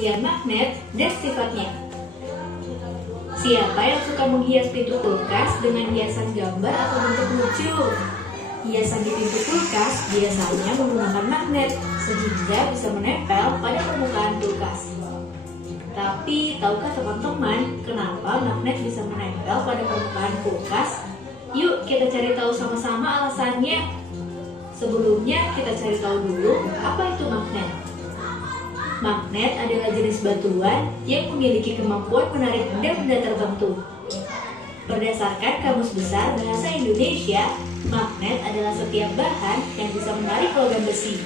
pengertian magnet dan sifatnya. Siapa yang suka menghias pintu kulkas dengan hiasan gambar atau bentuk lucu? Hiasan di pintu kulkas biasanya menggunakan magnet sehingga bisa menempel pada permukaan kulkas. Tapi tahukah teman-teman kenapa magnet bisa menempel pada permukaan kulkas? Yuk kita cari tahu sama-sama alasannya. Sebelumnya kita cari tahu dulu apa itu magnet. Magnet adalah jenis batuan yang memiliki kemampuan menarik benda-benda tertentu. Berdasarkan Kamus Besar Bahasa Indonesia, magnet adalah setiap bahan yang bisa menarik logam besi.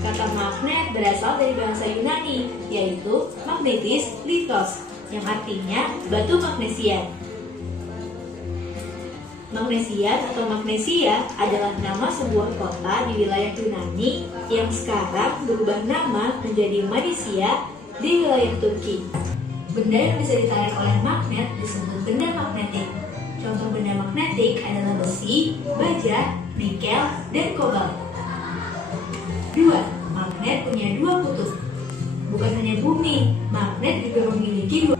Kata magnet berasal dari bahasa Yunani, yaitu magnetis lithos, yang artinya batu magnesian. Magnesian atau Magnesia adalah nama sebuah kota di wilayah Yunani yang sekarang berubah nama menjadi Manisia di wilayah Turki. Benda yang bisa ditarik oleh magnet disebut benda magnetik. Contoh benda magnetik adalah besi, baja, nikel, dan kobalt. 2. Magnet punya dua kutub. Bukan hanya bumi, magnet juga memiliki dua.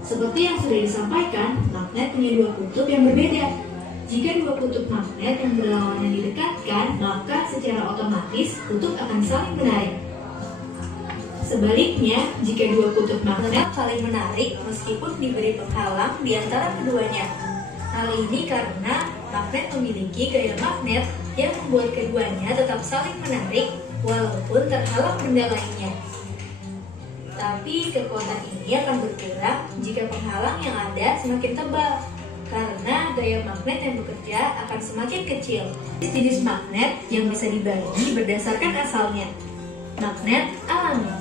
Seperti yang sudah disampaikan, magnet punya dua kutub yang berbeda. Jika dua kutub magnet yang berlawanan didekatkan, maka secara otomatis kutub akan saling menarik. Sebaliknya, jika dua kutub magnet saling menarik meskipun diberi penghalang di antara keduanya. Hal ini karena magnet memiliki gaya magnet yang membuat keduanya tetap saling menarik walaupun terhalang benda lainnya. Tapi kekuatan ini akan berkurang jika penghalang yang ada semakin tebal, karena gaya magnet yang bekerja akan semakin kecil. Jenis magnet yang bisa dibagi berdasarkan asalnya. Magnet alami.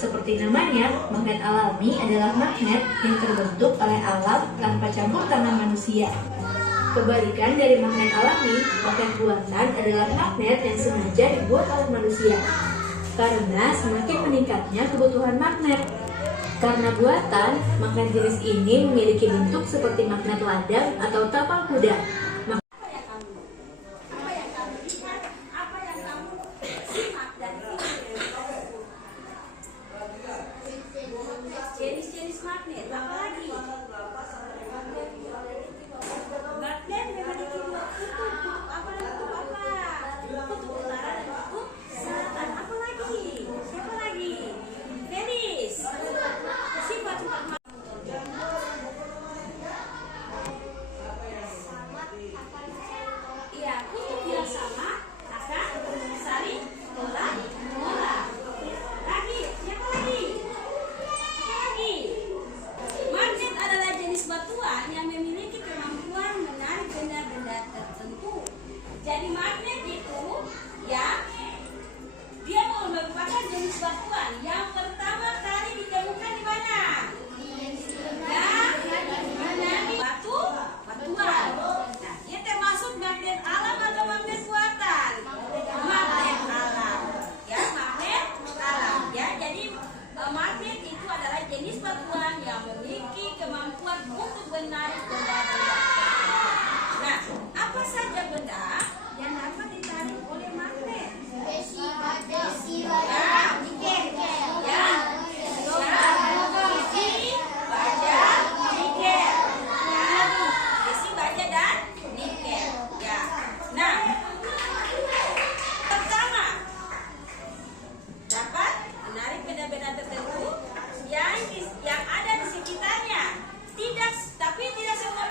Seperti namanya, magnet alami adalah magnet yang terbentuk oleh alam tanpa campur tangan manusia. Kebalikan dari magnet alami, magnet buatan adalah magnet yang sengaja dibuat oleh manusia. Karena semakin meningkatnya kebutuhan magnet. Karena buatan, magnet jenis ini memiliki bentuk seperti magnet ladang atau tapal kuda. Jenis-jenis magnet, apa lagi? Magnet memiliki dua kutub. Kutub apa dan kutub apa? Kutub utara dan kutub selatan. Apa lagi? Siapa lagi? Venus. Sifat magnet. Iya, kutub yang sama akan saling tolak menolak. Lagi, siapa lagi? Magnet adalah jenis batuan yang memiliki kemampuan menarik benda-benda tertentu. Jadi magnet itu ya, dia merupakan jenis batuan yang pertama kali ditemukan di mana? Ya, di batuan. Nah, dia termasuk magnet alam atau magnet buatan? Magnet alam. Ya, magnet alam. Ya, jadi magnet itu adalah jenis batuan yang memiliki kemampuan untuk menarik benda-benda. Nah, apa saja benda yang dapat ditarik oleh magnet? Besi, baja, nikel. Ya, besi, baja, nikel. Ya, besi, baja, dan nikel. Ya. Nah, pertama dapat menarik benda-benda tertentu yang ada di sekitarnya. Tapi tidak semua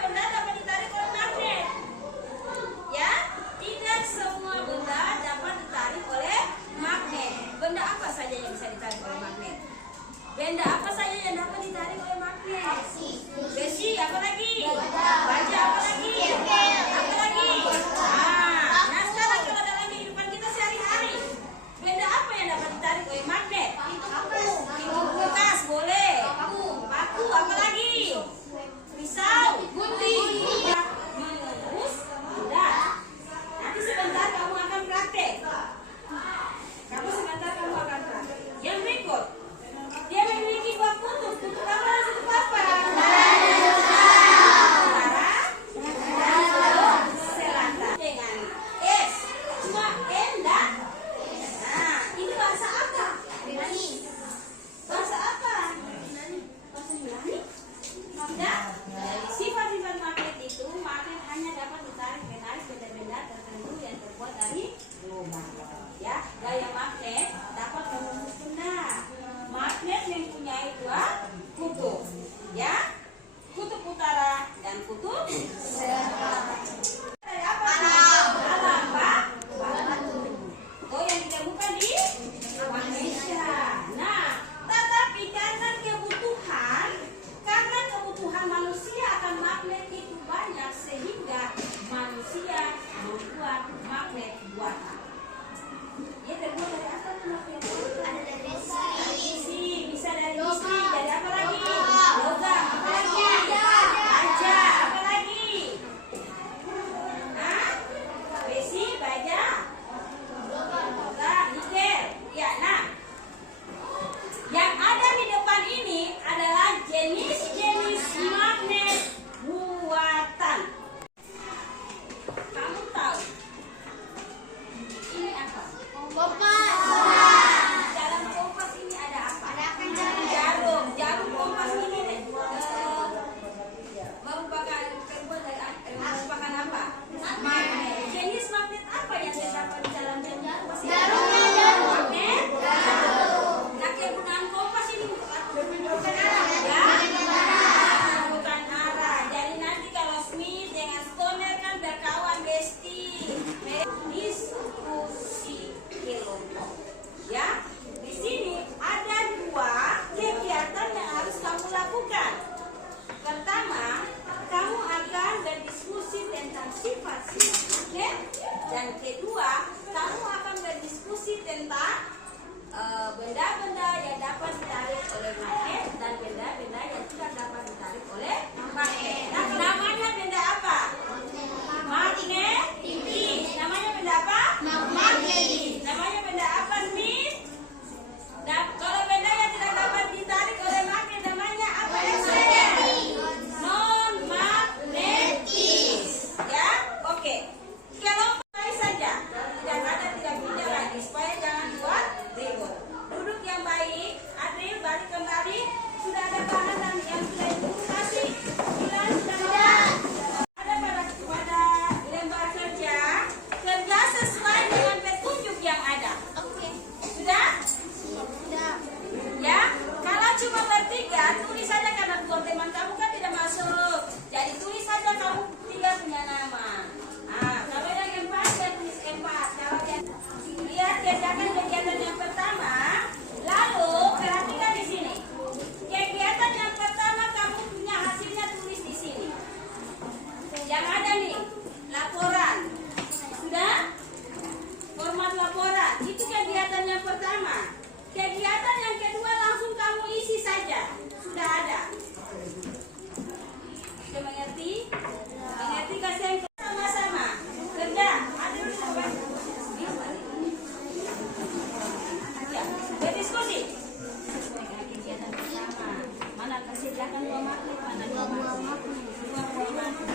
Silakan dua magnet, mana dua magnet? Dua magnet.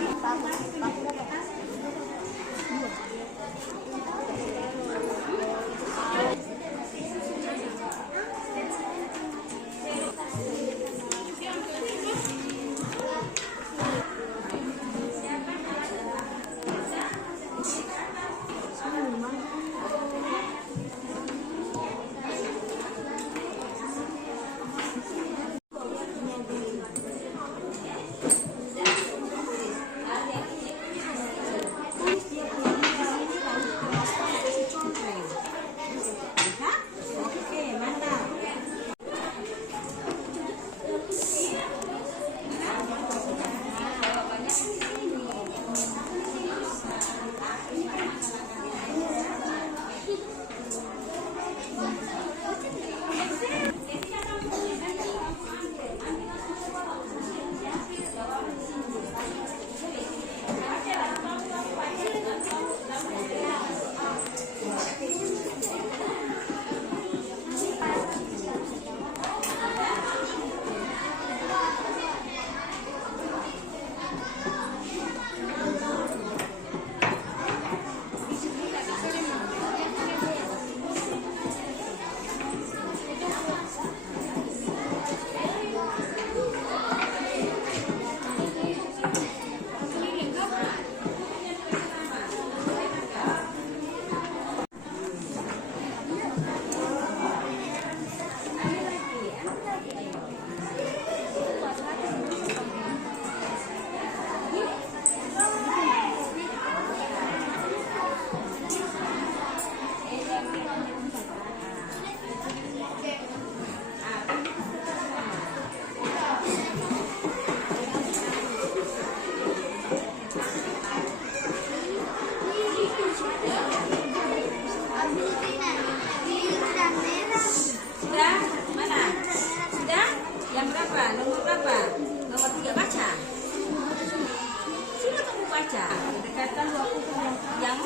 Nomor berapa? Nomor 3 baca. Sudah kamu baca. Dekatkan 20 yang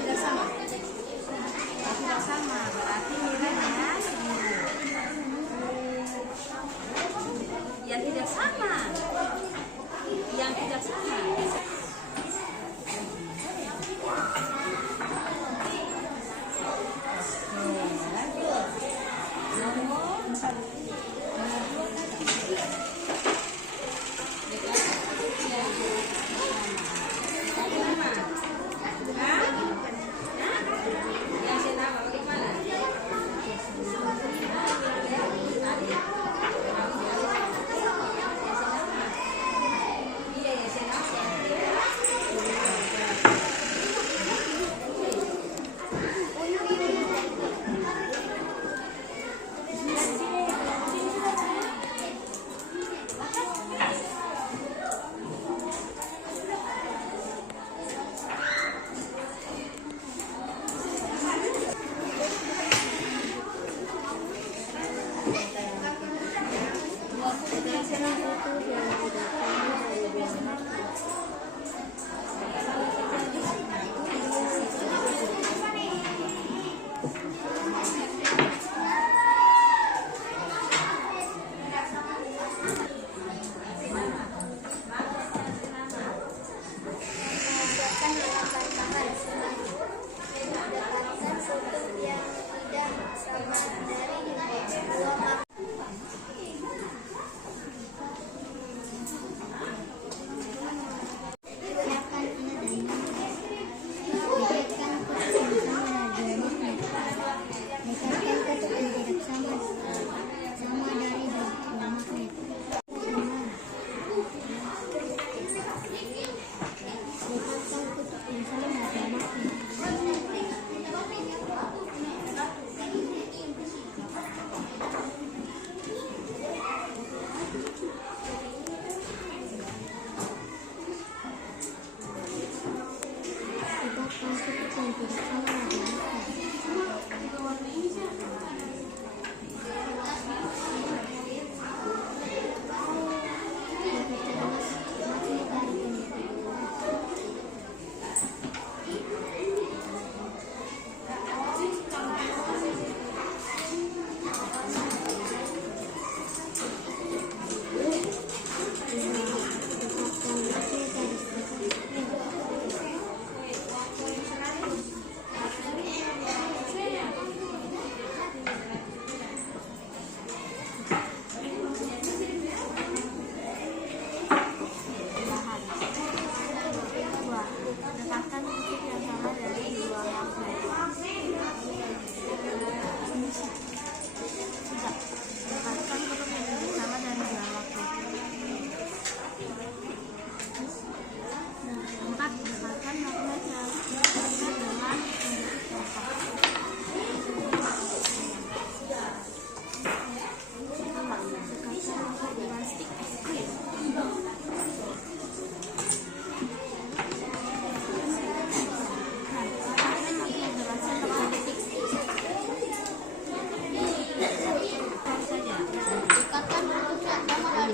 tidak sama. Yang tidak sama berarti nilainya 10. Yang tidak sama. Yang tidak sama.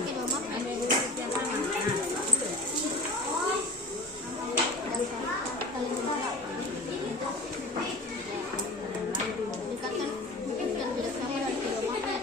kedua magnet yang sama. Dan saling berharap dekatkan mungkin yang tidak sama dari kedua magnet.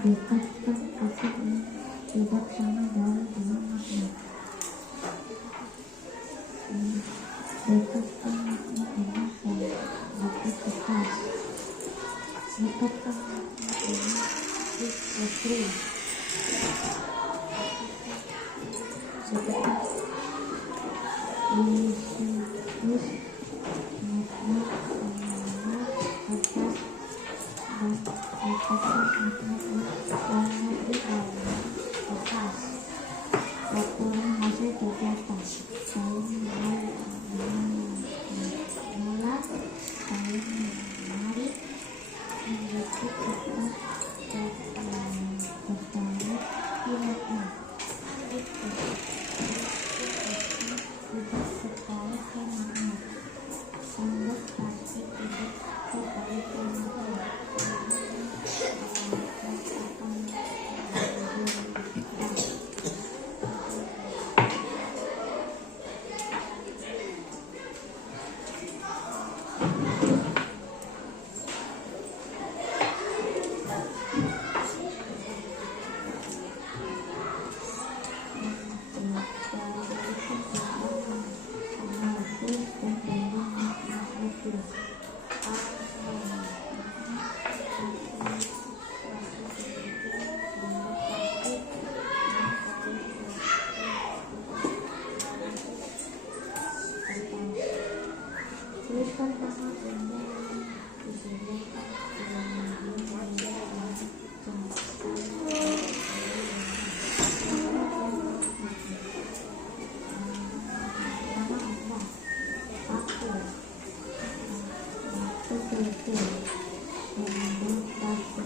Dekatkan kaki ini tidak sama dari dua magnet. Dekatkan magnet ini ke aktivitas. Dekatkan magnet ini ke listrik. Setelah Yesus magnet atas dan dekatkan magnet di bawah atas. Laporan hasil kegiatan saling menolak, saling menarik, menjadi cepat tertarik kilatnya. Tidak tertarik ke magnet. Anggap plastik tidak tertarik ke magnet. Tuliskan nama benda yang disediakan dalam medium yang nama Anda, aku PT, membuat kartu.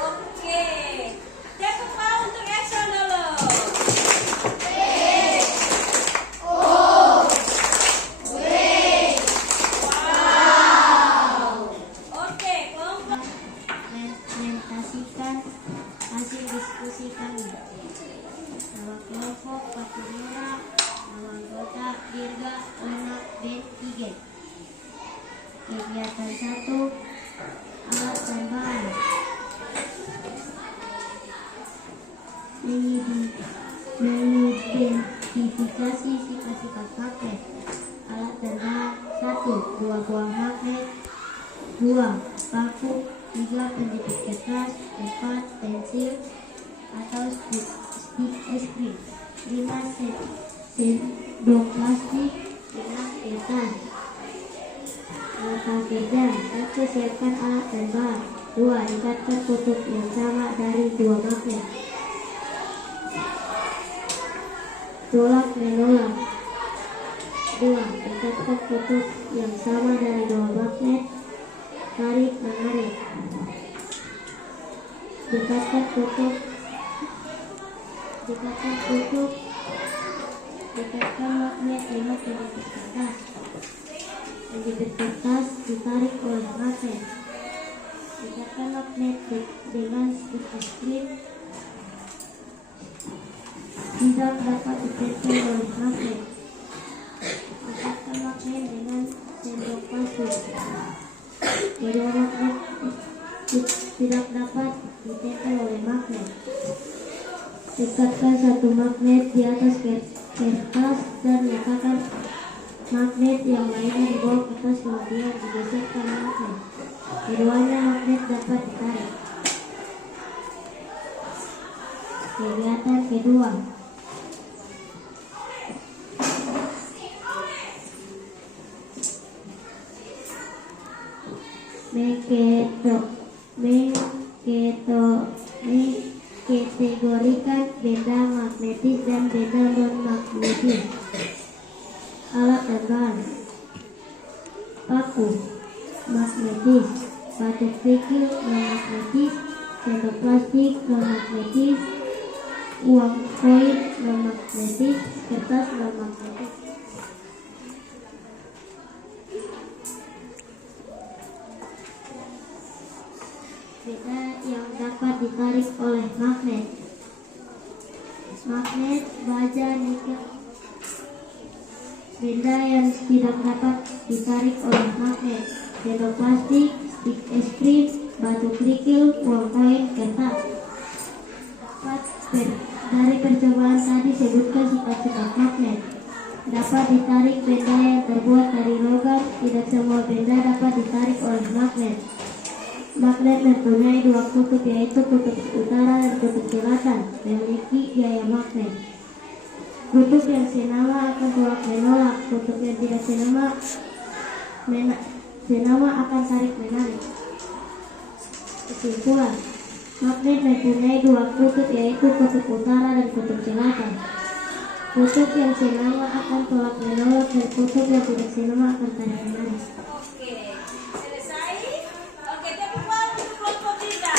Oke, tepuk tangan untuk Exxon dulu. Oke, kelompok Presentasikan hasil diskusi kami. Nama kelompok Batu Merah, nama anggota Dirga Anak Ben 3. Kegiatan 1, alat dan bahan. Mengidentifikasi sifat-sifat magnet. Alat dan bahan: 1. Dua buah magnet. 2. Paku. 3. Penjepit kertas. 4. Pensil atau stick es krim. 5. Sendok plastik. 6. peta. Langkah kerja: 1. Siapkan alat dan bahan. 2. Ikatkan kutub yang sama dari dua magnet. Tolak menolak. Kedua, dekatkan kutub yang sama dari dua magnet, tarik menarik. Dekatkan kutub, dekatkan magnet dengan penjepit kertas. Penjepit kertas ditarik oleh magnet. Dekatkan magnet dengan stick es krim. Tidak dapat ditempel oleh magnet. Dekatkan magnet dengan sendok plastik. Kedua magnet tidak dapat ditempel oleh magnet. Dekatkan satu magnet di atas kertas dan letakkan magnet yang lainnya di bawah kertas, kemudian digeserkan magnet. Keduanya magnet dapat ditarik. Kegiatan kedua. Mengkategorikan benda magnetis dan benda non-magnetis. Alat dan bahan. Paku magnetis, batu kerikil non-magnetis, sendok plastik non-magnetis, uang koin non-magnetis, kertas non-magnetis. Benda yang dapat ditarik oleh magnet. Magnet, baja, nikel. Benda yang tidak dapat ditarik oleh magnet. Sendok plastik, stick es krim, batu kerikil, uang koin, kertas. Dari percobaan tadi sebutkan sifat-sifat magnet. Dapat ditarik benda yang terbuat dari logam. Tidak semua benda dapat ditarik oleh magnet. Magnet mempunyai dua kutub, yaitu kutub utara dan kutub selatan, memiliki gaya magnet. Kutub yang senama akan tolak menolak, kutub yang tidak senama akan tarik menarik. Kesimpulan, magnet mempunyai dua kutub, yaitu kutub utara dan kutub selatan. Kutub yang senama akan tolak menolak dan kutub yang tidak senama akan tarik menarik. Oke, selesai. Oke, tepuk tangan untuk kelompok kita.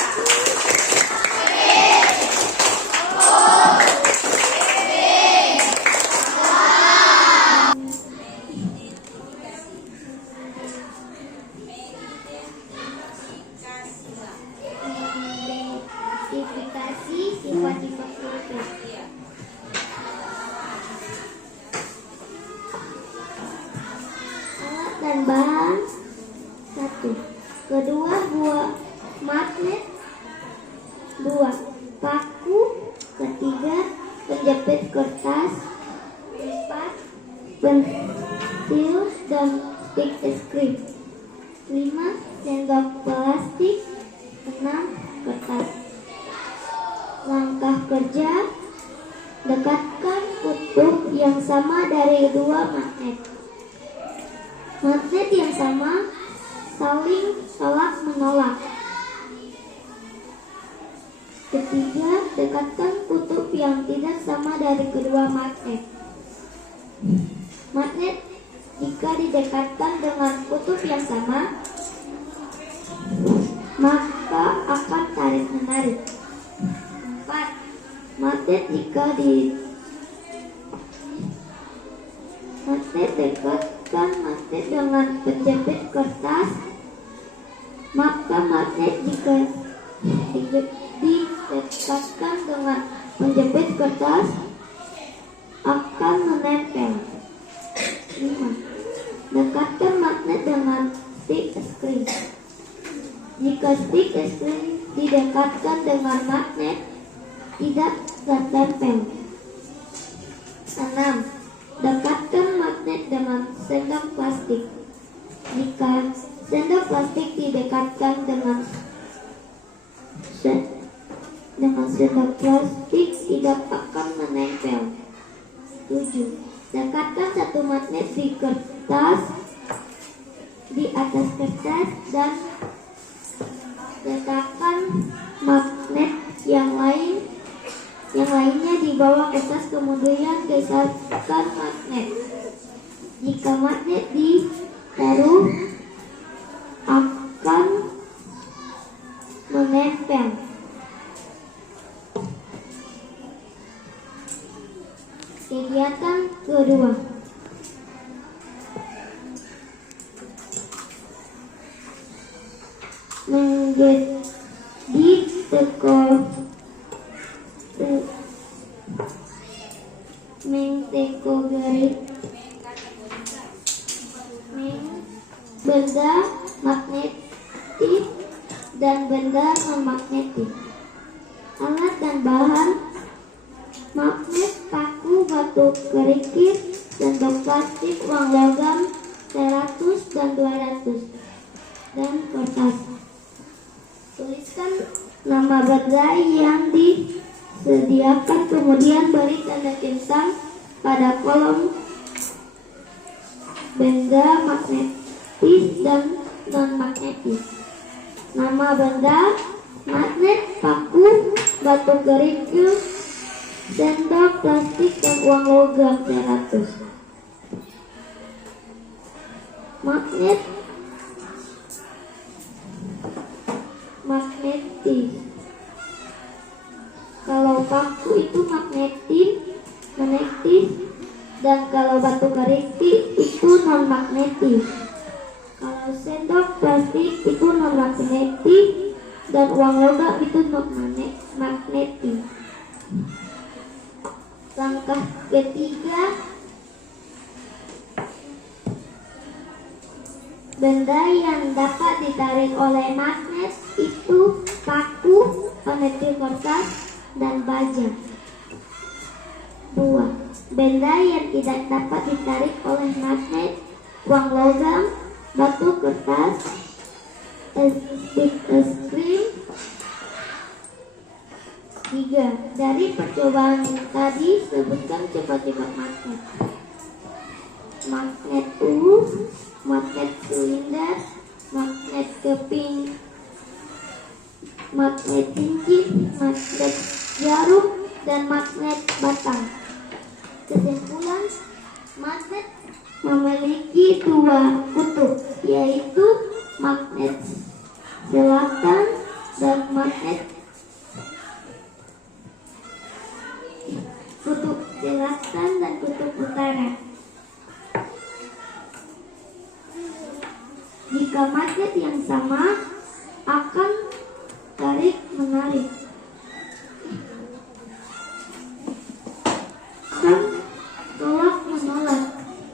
Identifikasi sifat-sifat kutub. Alat dan bahan. 1. Kedua, buah magnet. 2. Paku. Ketiga, penjepit kertas. 4. Pensil dan stick es krim. 5. Sendok plastik. 6. Kertas. Langkah kerja: dekatkan kutub yang sama dari dua magnet. Magnet yang sama saling tolak menolak. Ketiga, dekatkan kutub yang tidak sama dari kedua magnet. Magnet jika didekatkan dengan kutub yang sama, maka akan tarik menarik. 4. Magnet jika dekatkan magnet dengan penjepit kertas, maka magnet jika didekatkan dengan penjepit kertas akan menempel. 5. Dekatkan magnet dengan stick es krim. Jika stick es krim didekatkan dengan magnet, tidak tertempel. 6. Dekatkan magnet dengan sendok plastik. Jika sendok plastik didekatkan dengan sendok plastik, tidak akan menempel. 7. Dekatkan satu magnet di atas kertas dan letakkan magnet yang lainnya di bawah kertas, kemudian geserkan magnet. Jika magnet ditaruh akan menempel. Kegiatan kedua. Menggigit benda magnetik dan benda non-magnetik. Alat dan bahan: magnet, paku, batu kerikil, sendok plastik, uang logam 100 dan 200, dan kertas. Tuliskan nama benda yang disediakan, kemudian beri tanda centang pada kolom benda magnetis dan non-magnetis. Nama benda: magnet, paku, batu kerikil, sendok plastik, dan uang logam 100. Magnet magnetis. Kalau paku itu magnetis, dan kalau batu kerikil itu non magnetis. Kalau sendok plastik itu non magnetis, dan uang logam itu non magnetis. Langkah ketiga, benda yang dapat ditarik oleh magnet itu paku, penetil kertas, dan baja. 2. Benda yang tidak dapat ditarik oleh magnet: uang logam, batu kertas, es krim. 3. Dari percobaan tadi, sebutkan cepat-cepat magnet. Magnet magnet silinder, magnet keping, magnet cincin, magnet jarum, dan magnet batang. Kesimpulan: magnet memiliki 2 kutub, yaitu magnet selatan dan magnet kutub selatan dan kutub utara. Jika magnet yang sama akan tarik menarik, akan tolak menolak.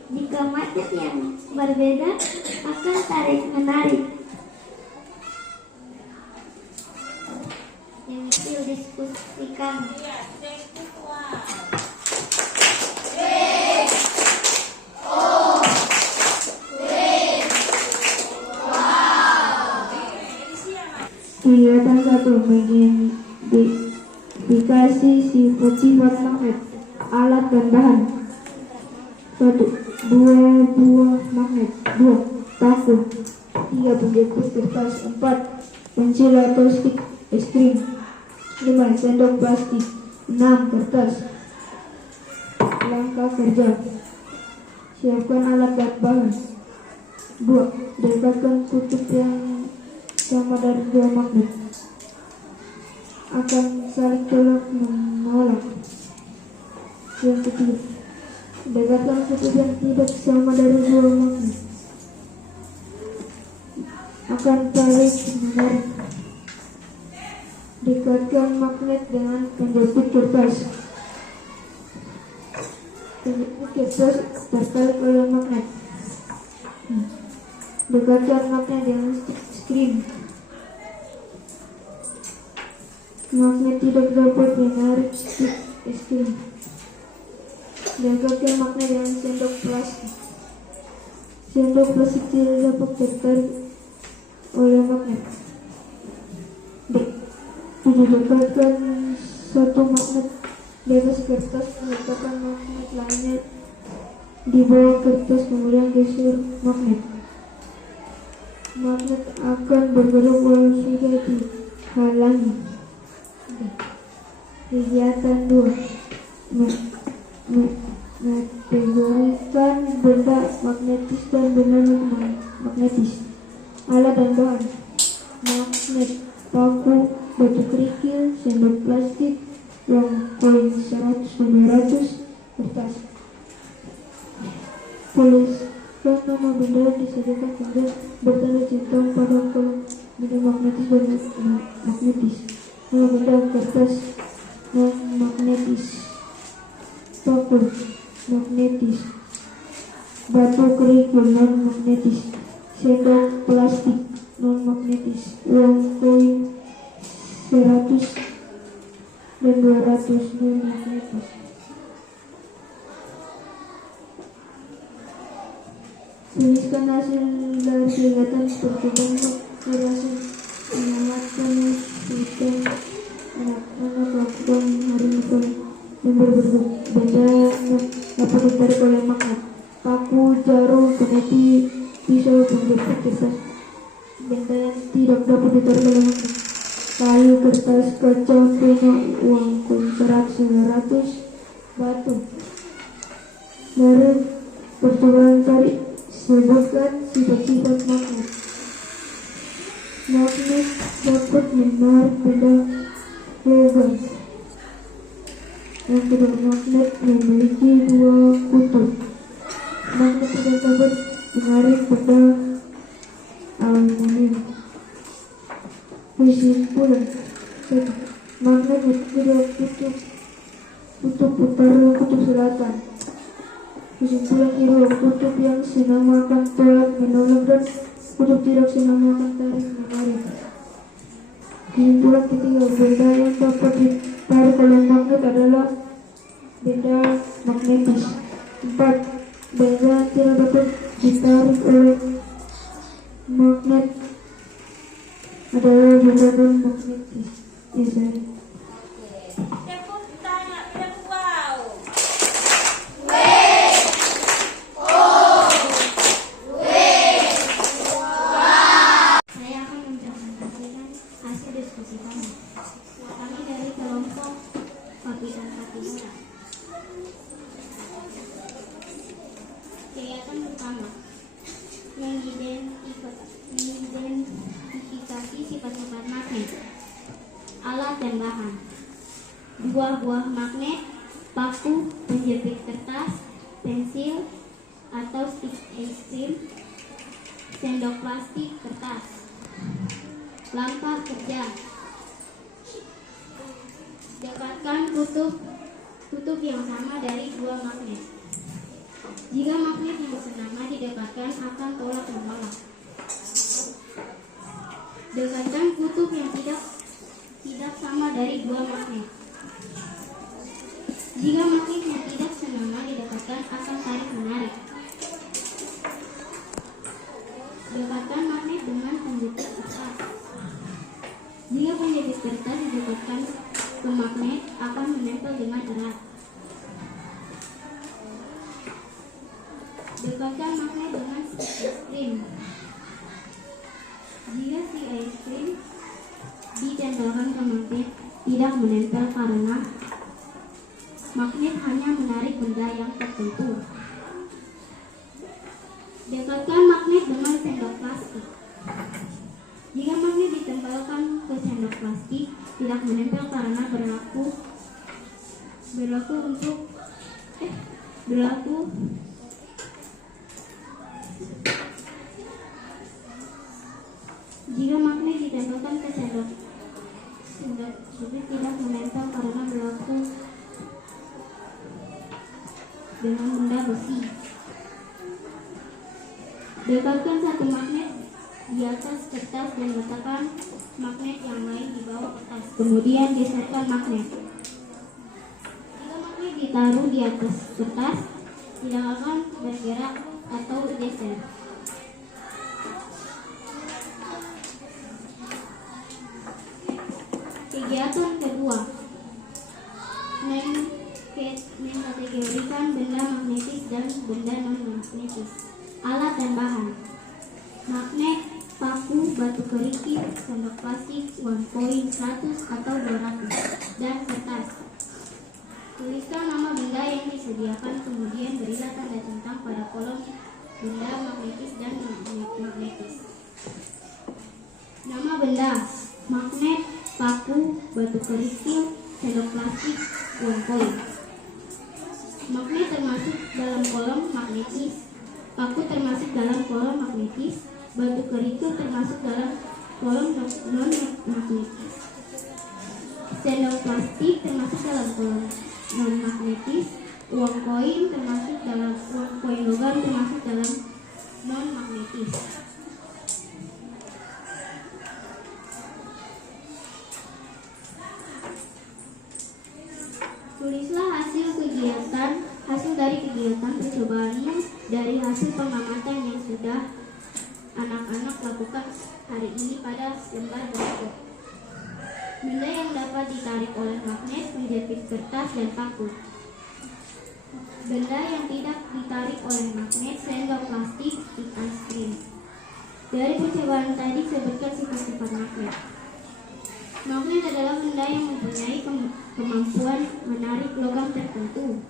Jika magnet yang berbeda akan tarik menarik. Ini diskusikan. Kegiatan 1. Mengidentifikasi sifat-sifat magnet, alat dan bahan. 1. 2 buah magnet. 2. Paku. 3. Penjepit kertas. 4. Pensil atau stik es krim. 5. Sendok plastik. 6. Kertas. Langkah kerja: siapkan alat dan bahan. 2. Dekatkan kutub yang sama dari 2 magnet, akan saling tolak menolak. Yang ketiga, dekatkan kutub yang tidak sama dari 2 magnet, akan tarik menarik. Dekatkan magnet dengan penjepit kertas. Penjepit kertas tertarik oleh magnet. Dekatkan magnet dengan skrin. Magnet tidak dapat menarik stik es krim. Dekatkan magnet dengan sendok plastik. Sendok plastik tidak dapat tertarik oleh magnet. Dekatkan satu magnet di atas kertas, meletakkan magnet lainnya di bawah kertas, kemudian geser magnet. Magnet akan bergerak walau sudah dihalangi. Kegiatan 2. Kategorikan benda magnetis dan benda non-magnetis. Alat dan bahan: magnet, paku, batu kerikil, sendok plastik, uang koin 100 dan 200, kertas. Tuliskan nama benda yang disediakan hingga bertanda centang pada kolom benda magnetis dan magnetis. Nama benda: kertas non-magnetis, paku magnetis, batu kerikil non-magnetis, sendok plastik non-magnetis, uang koin 100 dan 200 non-magnetis. Tuliskan hasil dari kegiatan percobaan kekerasan menyelamatkan hutan anak-anak melakukan hari itu yang berbentuk benda yang dapat ditarik oleh magnet: paku, jarum, peniti, pisau, penjepit, kertas. Benda yang tidak dapat ditarik oleh magnet: kayu, kertas, kaca, pena, uang koin 100, 200, batu. Dari percobaan tarik, sebutkan sifat-sifat magnet. Magnet dapat menarik benda logam. Yang kedua, magnet memiliki 2 kutub. Magnet tidak dapat menarik benda aluminium. Kesimpulan: magnet memiliki 2 kutub, kutub utara dan kutub selatan. Kesimpulan: kedua kutub yang dinamakan tolak menolak dan kutub tidak dinamakan tarik menarik. Kesimpulan ketiga: benda yang dapat ditarik oleh magnet adalah benda magnetis. 4. Benda yang tidak dapat ditarik oleh magnet adalah benda non-magnetis. Tepuk tangan, tepuk wow. Saya akan mempresentasikan hasil diskusi kami. Kami dari kelompok Kapitan Katista. Kegiatan pertama, mengidentifikasi sifat-sifat magnet, alat dan bahan: 2 buah magnet, paku, penjepit kertas, pensil atau stick es krim, sendok plastik, kertas. Langkah kerja: dapatkan kutub yang sama dari 2 magnet. Jika magnet yang sama didapatkan akan tolak menolak. Dapatkan kutub yang tidak sama dari 2 magnet. Jika magnet yang tidak sama didapatkan akan tarik menarik. Dapatkan magnet dengan penjepit kertas. Jika penjepit kertas didapatkan ke magnet akan menempel dengan erat. Dapatkan magnet dengan si es krim. Jika si es krim ditempelkan ke magnet tidak menempel karena magnet hanya menarik benda yang tertentu. Dapatkan magnet dengan sendok plastik. Jika magnet ditempelkan ke sendok plastik tidak menempel karena berlaku jika magnet ditempelkan ke sendok tidak menempel karena berlaku dengan benda besi. Dapatkan 1 magnet di atas kertas dan letakkan magnet yang lain di bawah kertas. Kemudian geserkan magnet. Jika magnet ditaruh di atas kertas, tidak akan bergerak atau geser. Kegiatan kedua, mengkategorikan benda magnetis dan benda non-magnetis. Alat dan bahan: magnet, paku, batu kerikil, sendok plastik, uang koin 100 atau 200, dan kertas. Tuliskan nama benda yang disediakan, kemudian berilah tanda centang pada kolom benda magnetis dan magnetis. Nama benda: magnet, paku, batu kerikil, sendok plastik, uang koin. Magnet termasuk dalam kolom magnetis, paku termasuk dalam kolom magnetis, batu kerikil termasuk dalam kolom non-magnetis. Sendok plastik termasuk dalam kolom non-magnetis, uang koin logam termasuk dalam non-magnetis. Tulislah hasil dari kegiatan percobaan ini dari hasil pengamatan yang sudah anak-anak lakukan hari ini pada lembar berikut. Benda yang dapat ditarik oleh magnet, menjepit kertas dan paku. Benda yang tidak ditarik oleh magnet, sendok plastik, stik es krim. Dari percobaan tadi sebutkan sifat-sifat magnet. Magnet adalah benda yang mempunyai kemampuan menarik logam tertentu.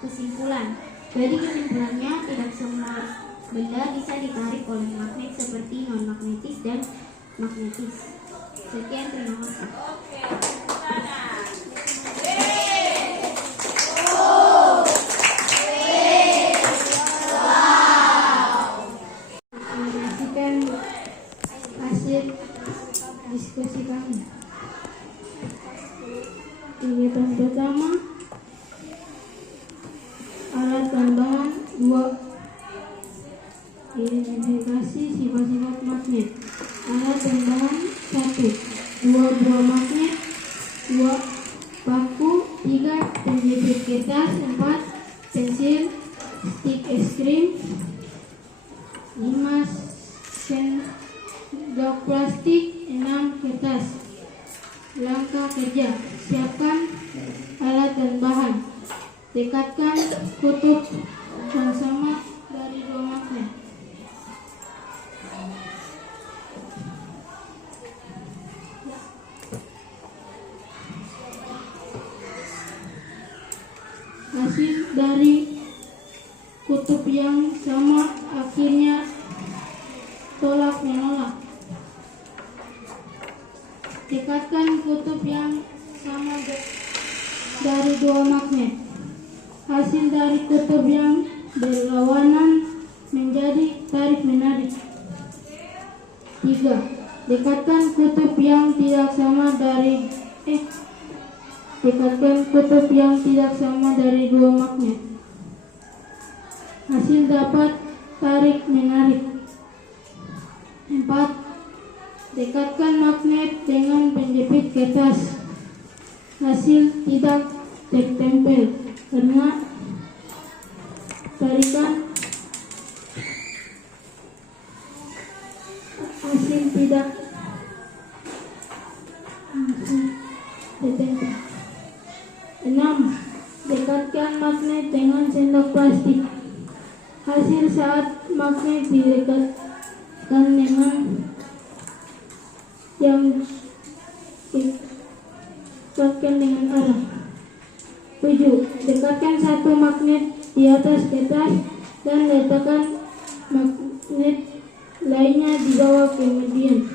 Kesimpulan. Dari kesimpulannya, tidak semua benda bisa ditarik oleh magnet seperti non-magnetis dan magnetis. Sekian, terima kasih. Oke, tepuk tangan. Menyaksikan hasil diskusi kami. Kegiatan pertama, alat dan bahan 2. Identifikasi sifat-sifat magnet. Alat dan bahan 1. 2 buah magnet, 2 paku, 3 penjepit kertas, 4 pensil, stik es krim, 5 sendok plastik, 6 kertas. Langkah kerja: siapkan alat dan bahan, dekatkan kutub yang sama dari 2 magnet. Hasil dari kutub yang sama akhirnya tolak menolak. Dekatkan kutub yang sama dari 2 magnet. Hasil dari kutub yang berlawanan menjadi tarik menarik. 3. Dekatkan kutub yang tidak sama dari dari 2 magnet. Hasil dapat tarik menarik. 4. Dekatkan magnet dengan penjepit kertas. Hasil tidak tertempel karena tarikan. Hasil tidak tertempel. 6. Dekatkan magnet dengan sendok plastik. Hasil saat magnet didekatkan dengan arah. 7. Dekatkan satu magnet di atas kertas dan letakkan magnet lainnya di bawah, kemudian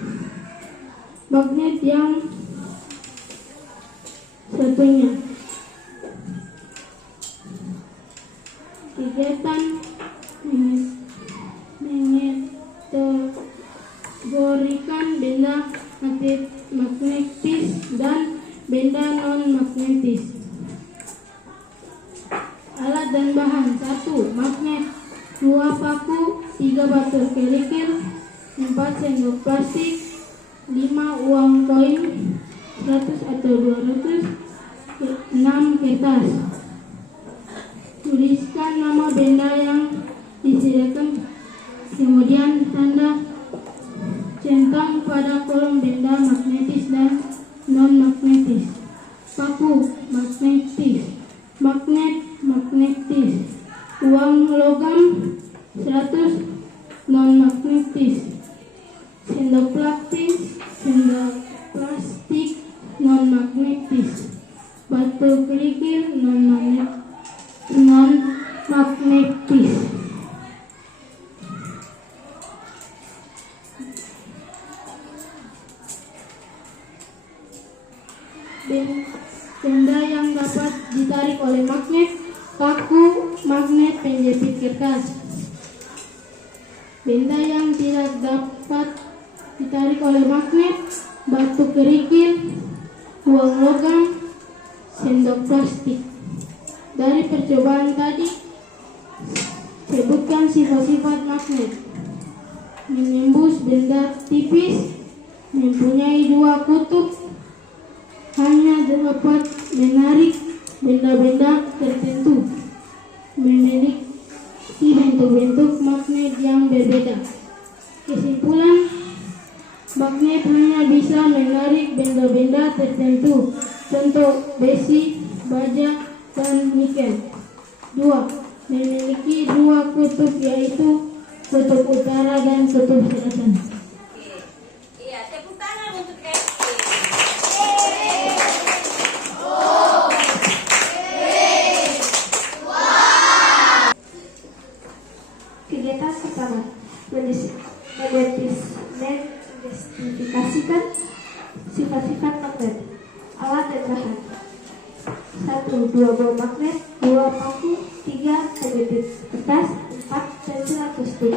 magnet yang satunya. Kegiatan mengategorikan benda magnetis dan benda non-magnetis. Alat dan bahan: 1 magnet, 2 paku, 3 batu kerikil, 4 sendok plastik, 5 uang koin 100 atau 200, 6 kertas. Tuliskan nama benda yang disediakan, kemudian tanda centang pada kolom benda magnetis dan non-magnetis. Paku magnetis, magnet magnetis, uang logam 100 non-magnetis, sendok plastik non-magnetis, batu kerikil Benda yang dapat ditarik oleh magnet, paku, magnet, penjepit kertas. Benda yang tidak dapat ditarik oleh magnet, batu kerikil, uang logam, sendok plastik. Dari percobaan tadi, sebutkan sifat-sifat magnet. Menembus benda tipis, mempunyai dua kutub, hanya dapat menarik benda-benda tertentu, memiliki bentuk-bentuk magnet yang berbeda. Kesimpulan, magnet hanya bisa menarik benda-benda tertentu, contoh besi, baja, dan nikel. 2. Memiliki dua kutub, yaitu kutub utara dan kutub selatan. Iya, tepuk tangan untuk SD. Kegiatan pertama, mengidentifikasikan sifat-sifat magnet, alat dan bahan. 1. 2 buah magnet, 2 paku, 3 penjepit kertas, 4 pensil akustik,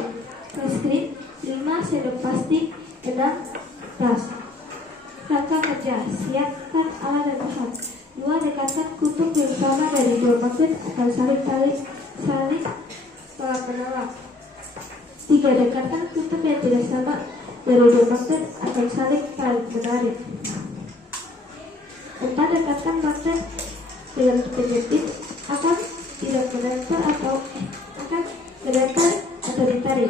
kris-kris, 5 sendok plastik, 6 tas. Rangka kerja, siapkan alat dan bahan. 2. Dekatkan kutub yang sama dari dua magnet akan saling tolak menolak. 3. Dekatkan kutub yang tidak sama dari dua magnet akan saling menarik. 4. Dekatkan magnet dengan penjepit akan tidak menempel atau akan menempel atau ditarik.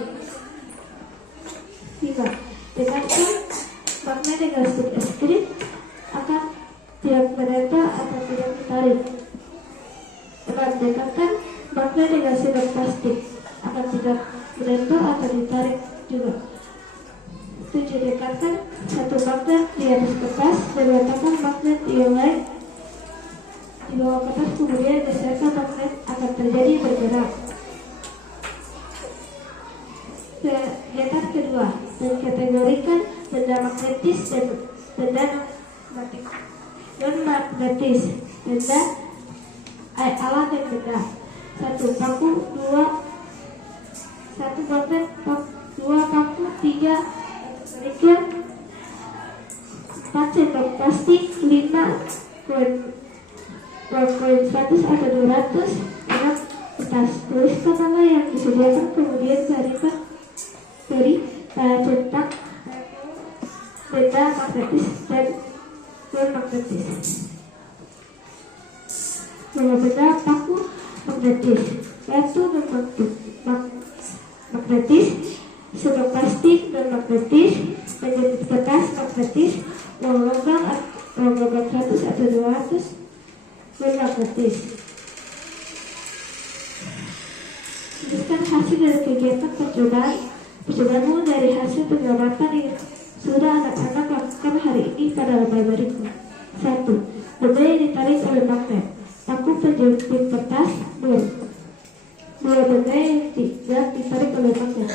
5. Dekatkan magnet dengan stik es krim akan tidak menempel atau tidak ditarik. 6. Dekatkan magnet dengan sendok plastik akan tidak menempel atau ditarik juga. 7. Dekatkan satu magnet di atas kertas dan letakkan magnet yang lain di bawah kertas, kemudian geserkan magnet akan terjadi bergerak. Kegiatan kedua, mengkategorikan benda magnetis dan benda non-magnetis. Benda alat dan benda. 1. Paku, 1 magnet, 2 paku, 3 kerikil, 4 sendok plastik, 5 koin 100 atau 200, 6 kertas. Tuliskan nama yang disediakan, kemudian beri tanda cetak benda magnetis dan non-magnetis. Benda paku magnetis, batu magnetis, sendok plastik non-magnetis, penjepit kertas magnetis, logam 100 atau 200 non-magnetis. Tuliskan hasil dari kegiatan percobaanmu dari hasil pengamatan yang sudah anak-anak lakukan hari ini pada lembar berikut. 1. Benda yang ditarik oleh magnet, paku penjepit kertas. 2 benda yang tidak ditarik oleh magnet,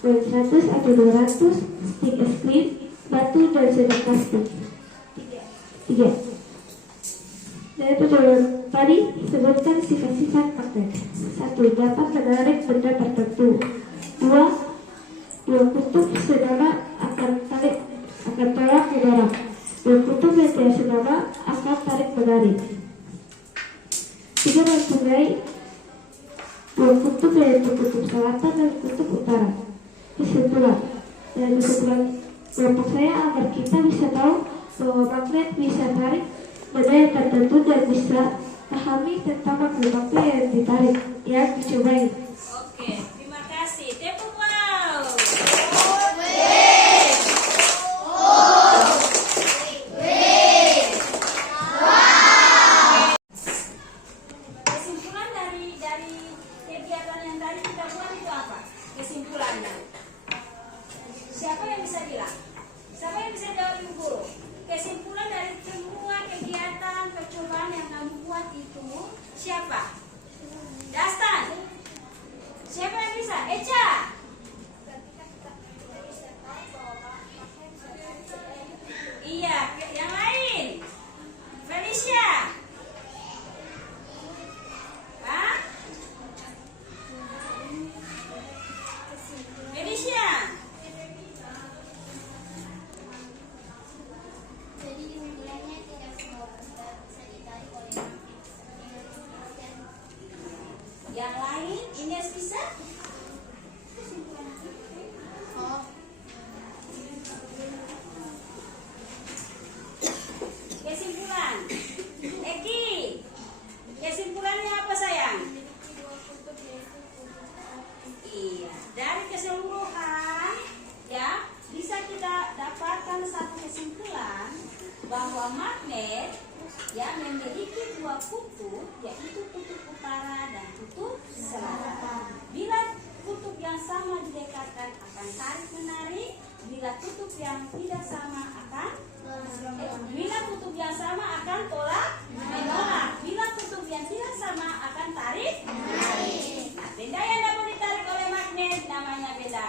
koin 100 atau 200, stik es krim, batu, dan sendok plastik. 3. Dari percobaan tadi, sebutkan sifat-sifat magnet. 1. Dapat menarik benda tertentu. 2 kutub senama akan tolak menolak. 2 kutub yang tidak senama akan tarik menarik. 3. Mempunyai 2 kutub, yaitu kutub selatan dan kutub utara. Kesimpulan dari kesimpulan kelompok saya agar kita bisa tahu bahwa magnet bisa tarik benda yang tertentu dan bisa pahami tentang magnet yang ditarik yang dicobai. Oke, terima kasih. Tepuk wow. Kesimpulan dari kegiatan yang tadi kita buat itu apa? Kesimpulannya. Siapa yang bisa bilang? Siapa yang bisa jawab Ibu Guru? Kesimpulan dari semua kegiatan percobaan yang kamu buat itu siapa? Dastan. Siapa yang bisa? Eca. Iya, yang lain. tidak sama akan bila kutub yang sama akan tolak menolak. Bila kutub yang tidak sama akan tarik. Nah, benda yang dapat ditarik oleh magnet namanya benda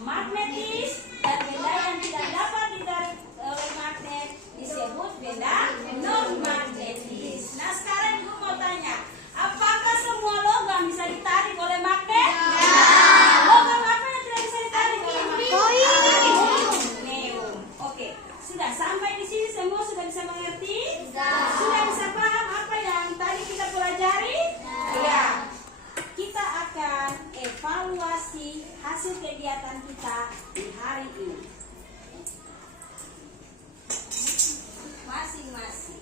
magnetis, dan benda yang tidak dapat ditarik oleh magnet disebut benda non magnetis. Nah, sekarang ibu mau tanya, apakah semua logam bisa ditarik oleh magnet? Logam apa yang tidak bisa ditarik oleh magnet? Aluminium. Oke, sudah sampai di sini semua sudah bisa mengerti? Sudah bisa paham apa yang tadi kita pelajari? Ya. Kita akan evaluasi hasil kegiatan kita di hari ini. Masing-masing.